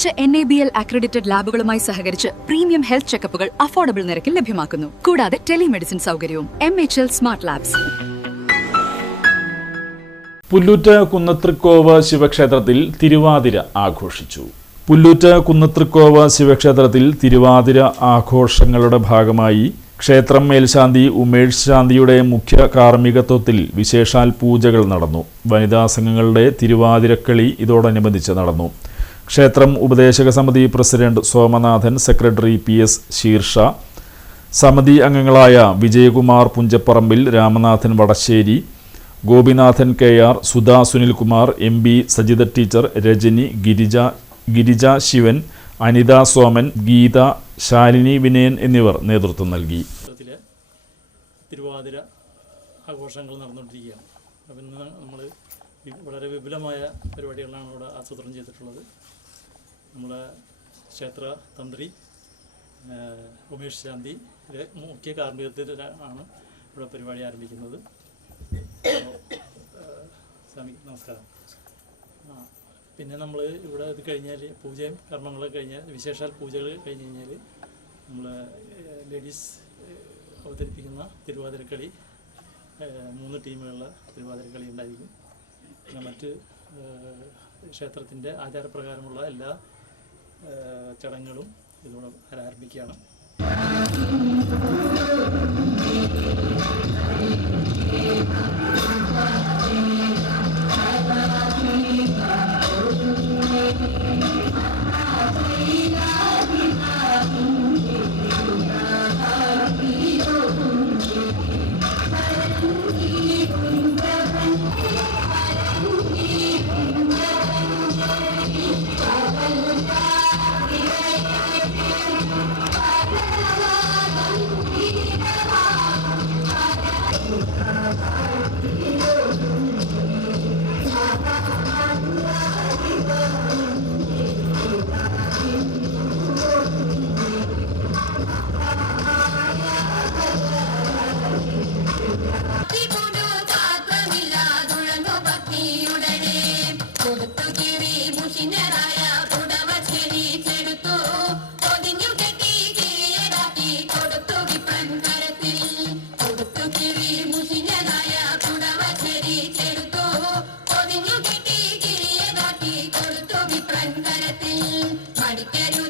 മികച്ച NABL accredited ലാബുകളുമായി സഹകരിച്ച് premium health ചെക്കപ്പുകൾ affordable നിരക്കിൽ ലഭ്യമാക്കുന്നു. കൂടാതെ ടെലിമെഡിസിൻ സൗകര്യവും. MHL smart labs. Pullut Kunnathrikkovu ശിവക്ഷേത്രത്തിൽ തിരുവാതിര ആഘോഷിച്ചു. പുല്ലൂറ്റ് കുന്നത്രിക്കോവ് ശിവക്ഷേത്രത്തിൽ തിരുവാതിര ആഘോഷങ്ങളുടെ ഭാഗമായി ക്ഷേത്രം മേൽശാന്തി ഉമേഷ് ശാന്തിയുടെ മുഖ്യ കാർമ്മികത്വത്തിൽ വിശേഷാൽ പൂജകൾ നടന്നു. വനിതാ സംഘങ്ങളുടെ തിരുവാതിരക്കളി ഇതോടനുബന്ധിച്ച് നടന്നു. ക്ഷേത്രം ഉപദേശക സമിതി president Somanathan, secretary PS Sheersha, സമിതി അംഗങ്ങളായ Vijayakumar Punchapparambil, Ramanathan Vadasseri, Gopinathan KR, Sudha Sunilkumar, MB Sajitha teacher, Rajani, Girija Shivan, Anitha Soman, Geetha, Shalini Vinayan എന്നിവർ നേതൃത്വം നൽകി. തിരുവാതിര ആഘോഷങ്ങൾ നടന്നുകൊണ്ടിരിക്കുകയാണ്. അപ്പം ഇന്ന് നമ്മൾ വളരെ വിപുലമായ പരിപാടികളാണ് ഇവിടെ ആസൂത്രണം ചെയ്തിട്ടുള്ളത്. നമ്മുടെ ക്ഷേത്ര തന്ത്രി ഉമേഷ് ശാന്തിയുടെ മുഖ്യ കാർമ്മികത്വത്തിലാണ് ഇവിടെ പരിപാടി ആരംഭിക്കുന്നത്. സ്വാമി നമസ്കാരം. പിന്നെ നമ്മൾ ഇവിടെ ഇത് കഴിഞ്ഞാൽ പൂജയും കർമ്മങ്ങളൊക്കെ കഴിഞ്ഞാൽ വിശേഷാൽ പൂജകൾ കഴിഞ്ഞ് കഴിഞ്ഞാൽ നമ്മൾ ലേഡീസ് അവതരിപ്പിക്കുന്ന തിരുവാതിരക്കളി 3 ടീമുകളുള്ള തിരുവാതിരക്കളി ഉണ്ടായിരിക്കും. പിന്നെ മറ്റ് ക്ഷേത്രത്തിൻ്റെ ആചാരപ്രകാരമുള്ള എല്ലാ ചടങ്ങുകളും ഇതോടെ ആരംഭിക്കുകയാണ്. Madikkeru